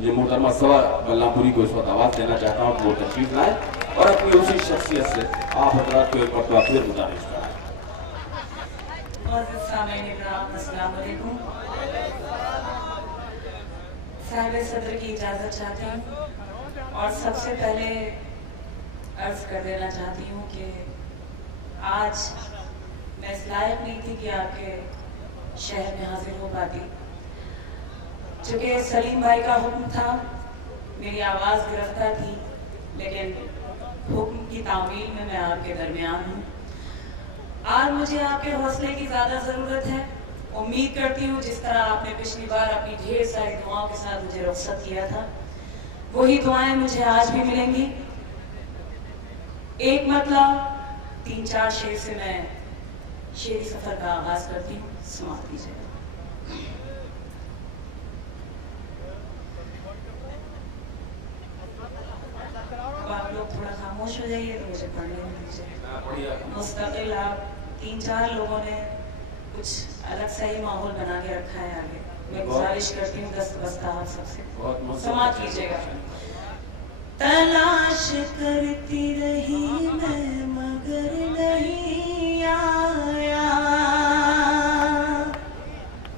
जो मोहतरमा सवा बल्लामपुरी को इस वक्त आवाज देना चाहता हूँ कि वो तशरीफ लाए और अपनी उसी शख्सियत से आप हजरात को एक मरतबा फिर गुजारिश कराएं। साहिब सदर की इजाज़त चाहती हूँ और सबसे पहले अर्ज कर देना चाहती हूँ कि आज मैं इस लायक नहीं थी कि आपके शहर में हाजिर हो पाती, चूँकि सलीम भाई का हुक्म था, मेरी आवाज़ गिरफ्तार थी, लेकिन हुक्म की तामील में मैं आपके दरमियान हूँ। आज मुझे आपके हौसले की ज़्यादा ज़रूरत है। उम्मीद करती हूँ जिस तरह आपने पिछली बार अपनी ढेर सारी दुआओं के साथ मुझे रुखसत किया था, वही दुआएं मुझे आज भी मिलेंगी। एक मतलब 3-4 शेर से मैं शेरी सफर का आगाज करती हूँ, समाप्त कीजिए। आप लोग थोड़ा खामोश हो जाइए तो मुझे पढ़ने दीजिए। मुस्तकिल आप 3-4 लोगों ने कुछ अलग सा ही माहौल बना के रखा है आगे। मैं गुजारिश करती हूँ दस्तबस्ता आप सबसे समाप्त कीजिएगा। तलाश करती रही मैं मगर नहीं आया,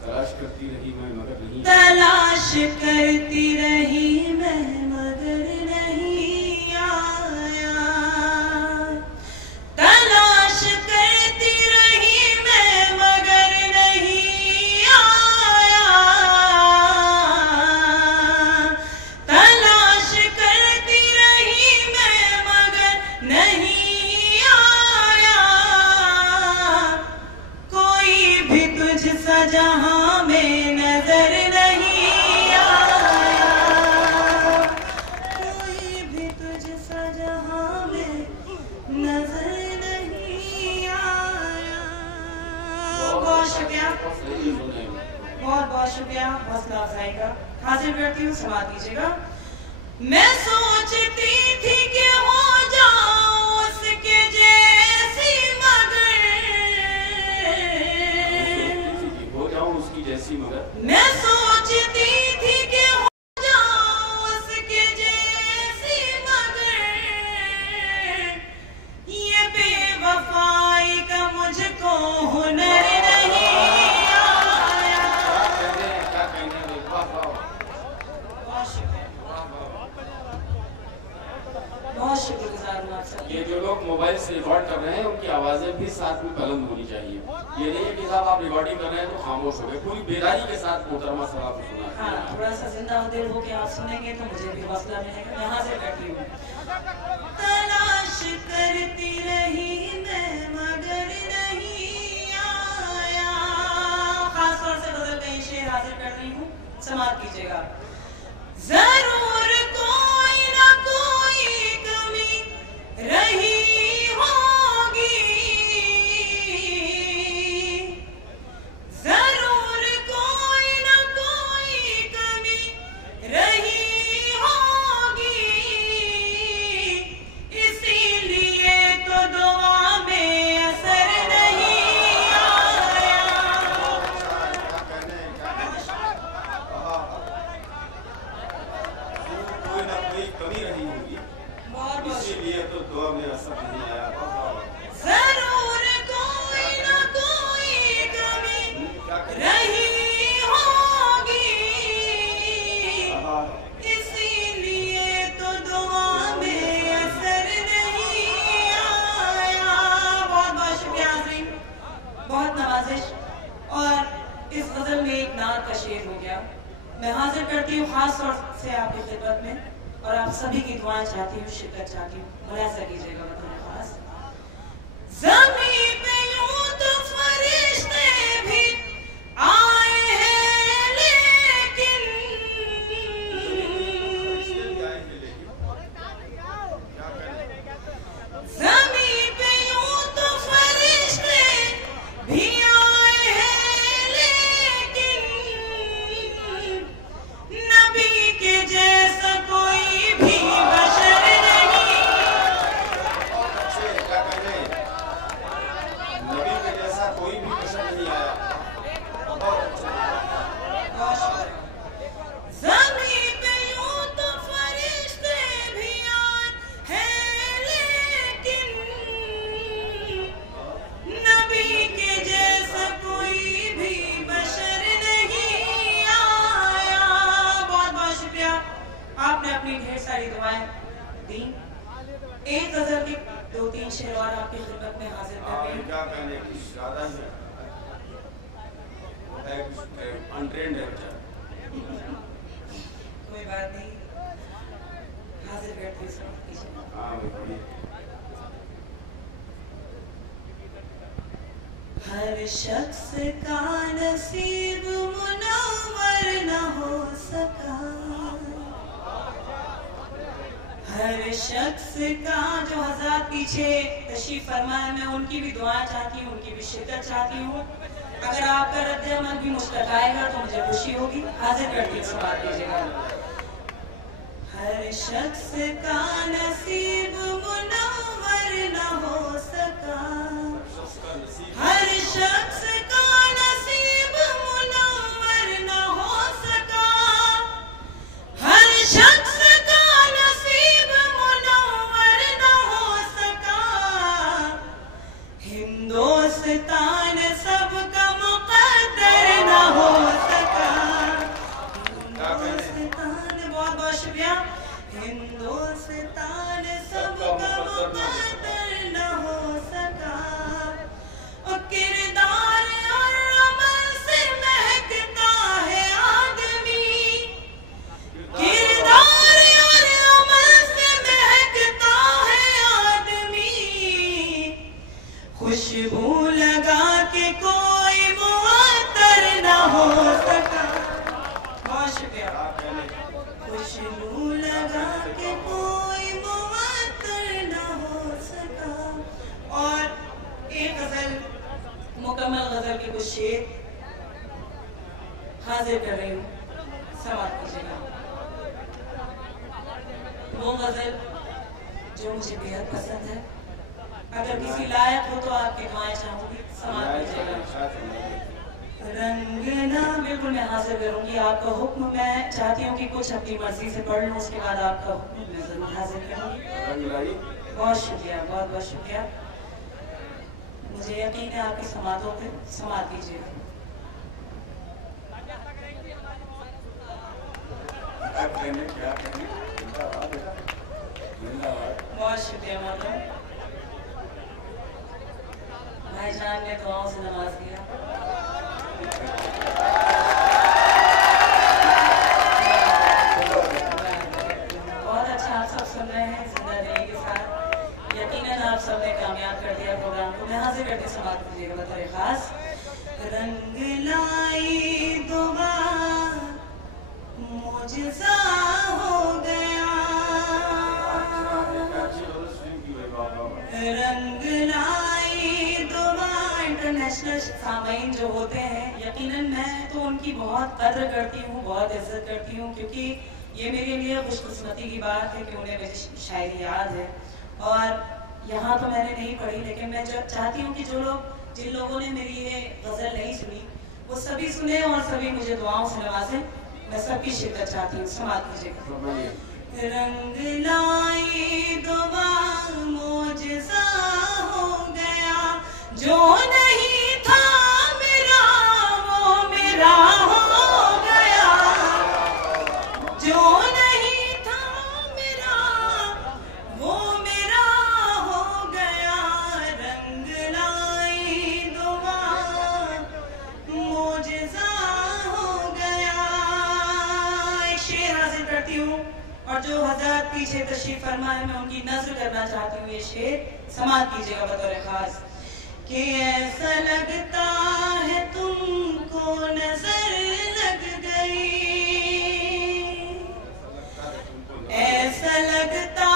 तलाश करती रही मैं मगर नहीं, तलाश करती रही मैं मगर नहीं आया, तलाश करती रही मैं मगर नहीं आया, तलाश करती रही मैं मगर नहीं आया, कोई भी तुझ सा जहां में नजर नहीं आया, कोई भी तुझ सा जहां में नजर नहीं आया। बहुत शुक्रिया, बहुत बहुत शुक्रिया हौसला अफजाई का। हाजिर करती हूँ, समाप्त कीजिएगा। मैं सोचती थी कि हो जाऊं उसके जैसी मगर, हो जाऊं उसकी जैसी मगर, मैं सोचती थी कि हो जाऊं उसके जैसी मगर, ये बेवफाई का मुझको हुनर नहीं आया। क्या कहने बहुत शुक्रिया, बहुत शुक्रगुजार हूँ आप सब। ये जो लोग मोबाइल से रिकॉर्ड कर रहे हैं उनकी आवाजें भी साथ में बुलंद होनी चाहिए। ये नहीं है कि साहब आप रिकॉर्डिंग कर रहे हैं तो खामोश हो गए, पूरी बेदारी के साथ मोहतरमा साहब को सुना। हाँ, थोड़ा सा जिंदा दिल हो के आप सुनेंगे तो मुझे भी हौसला मिलेगा। मैं हाजिर करती हूँ। तलाश करती रही मैं मगर नहीं आया। खासतौर से गजल का ये शेर हाजिर कर रही हूँ, समाप्त कीजिएगा। जरूर कोई ना कोई कमी रही होगी, जरूर कोई ना कोई कमी रही होगी, इसीलिए तो दुआ में असर नहीं आया। कोई ना कोई कमी रही होगी, इसीलिए तो दुआ में असर नहीं आया। जरूर कोई ना कोई कमी रही होगी, इसीलिए तो दुआ में असर नहीं आया। बहुत बहुत शुक्रिया हाज़रीन, बहुत नवाजिश। और इस गजल में एक नात का शेर हो गया। मैं हाजिर करती हूँ खास तौर से आपकी खिदमत में और आप सभी की दुआएं चाहती हूँ, शिरकत चाहती हूँ। मुलाहिज़ा कीजिएगा बतौर खास। ज़मीन पे यूं तो फरिश्ते भी आए हैं, लेकिन ज़मीन पे यूं तो फरिश्ते भी आए हैं, लेकिन नबी के जैसा कोई भी बशर नहीं। अपनी ढेर सारी दुआएं दी। एक गजल के 2-3 शेर और आपकी खिदमत में हाजिर कर रही हूँ। क्या कहने की ज्यादा है अनट्रेंड है बेचारा। कोई बात नहीं, हाजिर करती हूँ। हाँ भाई। हर शख्स का नसीब मुनव्वर न हो सका, हर शख्स का, जो हज़रात पीछे तशरीफ फरमाए, मैं उनकी भी दुआ चाहती हूँ, उनकी भी शिद्दत चाहती हूँ। अगर आपका रद्द अमल भी मुस्कुराएगा आएगा तो मुझे खुशी होगी। हाजिर करती हूँ, समाप्त कीजिएगा। हर शख्स का नसीब मुनव्वर न हो सका, हर शख्स का नसीब मुनव्वर न हो सका, हर शख्स का नसीब मुनव्वर न हो सका, हिंदुस्तान सबका मुक़द्दर न हो सका, हिंदुस्तान, बहुत बहुत शुक्रिया, हिंदुस्तान सबका मुक़द्दर न हो सका, और किरदार और अमल से महकता है आदमी, किरदार और अमल से महकता है आदमी, खुशबू लगा के कोई मुअत्तर न हो सका। बहुत शुक्रिया। खुशबू लगा के कोई मुअत्तर न हो सका। और एक गजल, मुकम्मल गजल के कुछ शेर हाजिर कर रही हूँ, समाप्त कीजिएगा। वो गजल जो मुझे बेहद पसंद है, अगर किसी लायक हो तो आपकी दुआएं चाहूंगी। समाप्त कीजिएगा। रंगना, बिल्कुल मैं हाजिर करूंगी। आपका हुक्म मैं चाहती हूँ कि कुछ अपनी मर्जी से पढ़ लूँ, उसके बाद आपका हुक्म मैं जरूर हाजिर करूंगी। बहुत शुक्रिया, बहुत बहुत शुक्रिया। मुझे यकीन है आपकी समातों पे। समात कीजिएगा। बहुत शुक्रिया मोहतरम भाईजान ने दुआओं से नवाज दिया। बहुत अच्छा आप सब सुन रहे हैं जिंदा दिली के साथ। यकीनन आप सब ने कामयाब कर दिया प्रोग्राम को। मैं हाजिर करके समाप्त कीजिएगा बतौर खास। रंग लाई दुआ मुझसा हो गया, रंग लाई दुआ। इंटरनेशनल सामीन जो होते हैं, यकीनन मैं तो उनकी बहुत कद्र करती हूँ, बहुत इज्जत करती हूँ, क्योंकि ये मेरे लिए खुशकिस्मती की बात है कि उन्हें मेरी शायरी याद है। और यहाँ तो मैंने नहीं पढ़ी, लेकिन मैं जो चाहती हूँ कि जिन लोगों ने मेरी ये गजल नहीं सुनी वो सभी सुने और सभी मुझे दुआओं से नवाजें। मैं सबकी शिरकत चाहती हूँ। समाप्त कीजिएगा। रंग लाई दुआ मुझसा हो गया, जो नहीं था मेरा वो मेरा हो गया, जो नहीं था मेरा वो मेरा हो गया। रंग लाई दुआ मुझसा हो गया। एक शेर हाजिर करती हूँ और जो हज़रात पीछे तशरीफ फरमा है मैं उनकी नज़र करना चाहती हूँ। ये शेर समाप्त कीजिएगा बतौर खास। कि ऐसा लगता है तुमको नजर लग गई, ऐसा लगता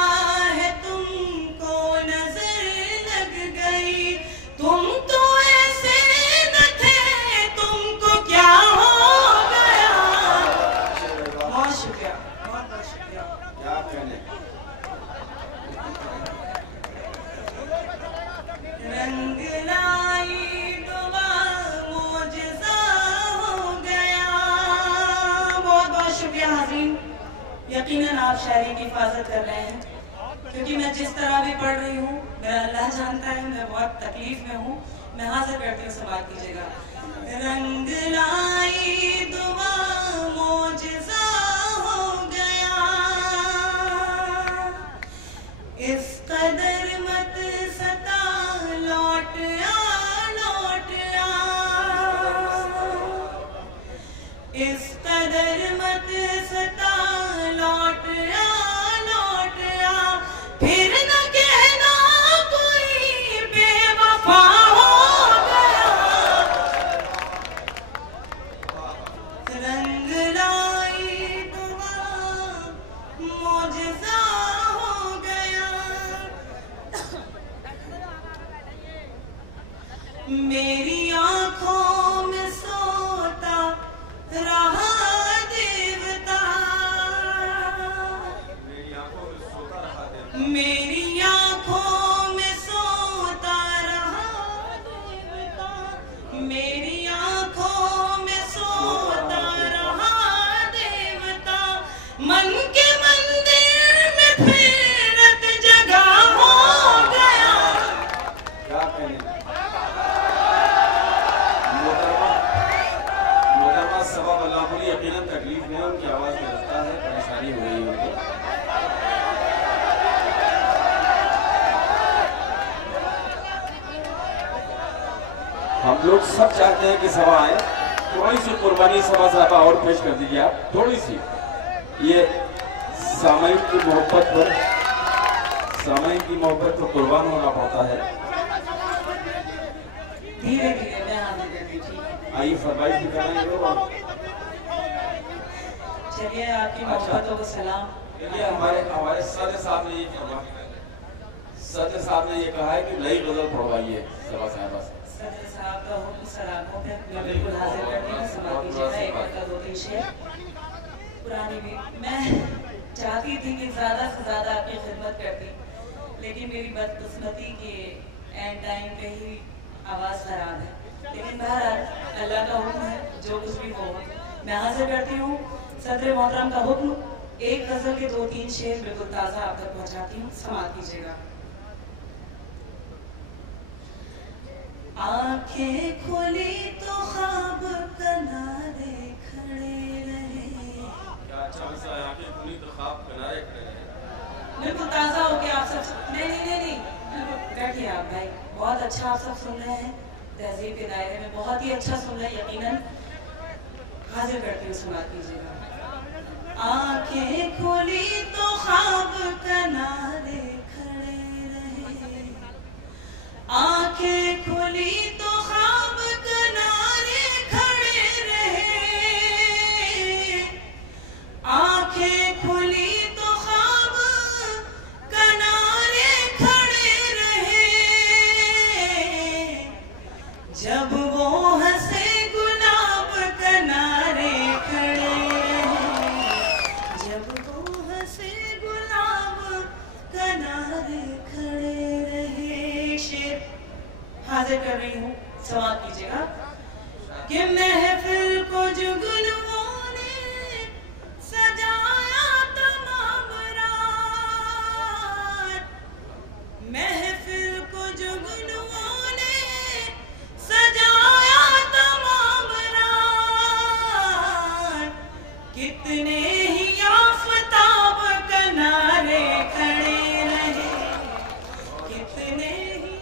है तुमको नजर लग गई, तुम तो ऐसे न थे तुमको क्या हो गया। बहुत शुक्रिया, बहुत बहुत शुक्रिया। क्या कहने। रंग लाई दुआ मुझसा हो गया। बहुत बहुत शुक्रिया हाज़रीन। यकीनन आप शायरी की हिफाजत कर रहे हैं, क्योंकि मैं जिस तरह भी पढ़ रही हूँ मेरा अल्लाह जानता है मैं बहुत तकलीफ में हूँ। मैं हाजिर करती हूँ। समाप्त कीजिएगा। रंग लाई दुआ मुझसा हो गया, मेरी आंखों में सोता रहा देवता, मेरी आंखों में सोता रहा देवता, मेरी आंखों में सोता रहा देवता, मेरी आंखों में सोता रहा देवता, मन के मंदिर में फिरत जगह हो गया। क्या कहने मोहतरमा सभा बल्लापुरी यकीनन तकलीफ में उनकी आवाज में लगता है परेशानी हो रही है उनको। हम लोग सब चाहते हैं कि सभा आए, थोड़ी सी कुर्बानी सभा साहबा और पेश कर दीजिए आप, थोड़ी सी। ये सामयिक की मोहब्बत पर कुर्बान होना पड़ता है। धीरे धीरे मैं हाजिर करती हूँ। आइए फरमाइश भी कराएंगे लोग। चलिए आपकी मोहब्बतों को सलाम। ये हमारे सदर साहब ने ये कहा है कि नई गजल पढ़वाइए सभा साहबा से। सदर साहब का हुक्म सलामों पे मैं बिल्कुल हाजिर करती हूँ। समाज कीजिएगा एक का दो तीन शेर पुरानी भी। मैं चाहती थी कि ज्यादा से ज्यादा आपकी खिदमत करती, लेकिन मेरी बदकिस्मती के एंड टाइम पे ही आवाज खराब है। लेकिन बहरहाल अल्लाह का हुक्म है, जो कुछ भी हो मैं हाजिर करती हूँ। सदर मोहतरम का हुक्म, एक गजल के दो तीन शेर बिल्कुल ताज़ा आप तक पहुँचाती हूँ, समाप्त कीजिएगा। आंखें खुली तो ख्वाब किनारे खड़े रहे। क्या अच्छा विषय है, आंखें खुली तो ख्वाब किनारे खड़े रहे। बिल्कुल ताज़ा हो के आप सब नहीं बैठिए आप भाई, बहुत अच्छा आप सब सुन रहे हैं, तहजीब के दायरे में बहुत ही अच्छा सुन रहे हैं। यकीनन हाजिर करती हूँ, समाप्त कीजिएगा। आंखें खुली तो ख्वाब किनारे खड़े रहे, आंखें खुली तो ख्वाब किनारे खड़े रहे, आंखें खुली तो ख्वाब किनारे खड़े रहे, जब वो हंसे गुलाब किनारे खड़े रहे, जब वो हंसे गुलाब किनारे खड़े रहे। शेर हाजिर कर रही हूँ, समाप्त कीजिएगा। कि महफिल को जुगनुओं ने सजाया तमाम रात, महफिल को जुगनुओं ने सजाया तमाम रात, कितने ही आफताब किनारे खड़े रहे, कितने ही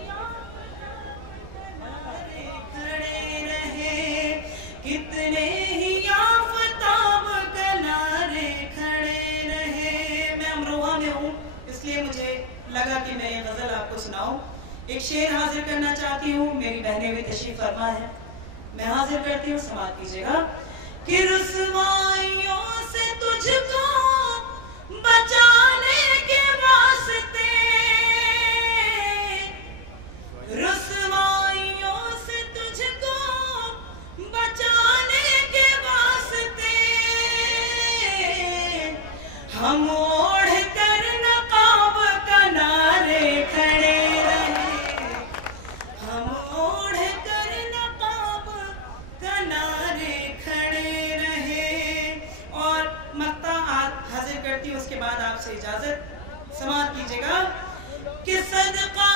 किनारे खड़े रहे, कितने ही आफताब किनारे खड़े रहे। मैं अमरोहा में हूँ, इसलिए मुझे लगा कि मैं ये गजल आपको सुनाऊं। एक शेर हाजिर करना चाहती हूँ, मेरी बहनें भी तशरीफ फरमा है, मैं हाजिर करती हूँ, समाप्त कीजिएगा। कि रुसवाइयों से तुझको बचाने के वास्ते, रुसवाइयों से तुझको बचाने के वास्ते, हम ओढ़ कर नकाब किनारे खड़े रहे, हम ओढ़ कर नकाब किनारे खड़े रहे। और मक्ता हाजिर करती हूँ, उसके बाद आपसे इजाजत, समाप्त कीजिएगा। कि सदका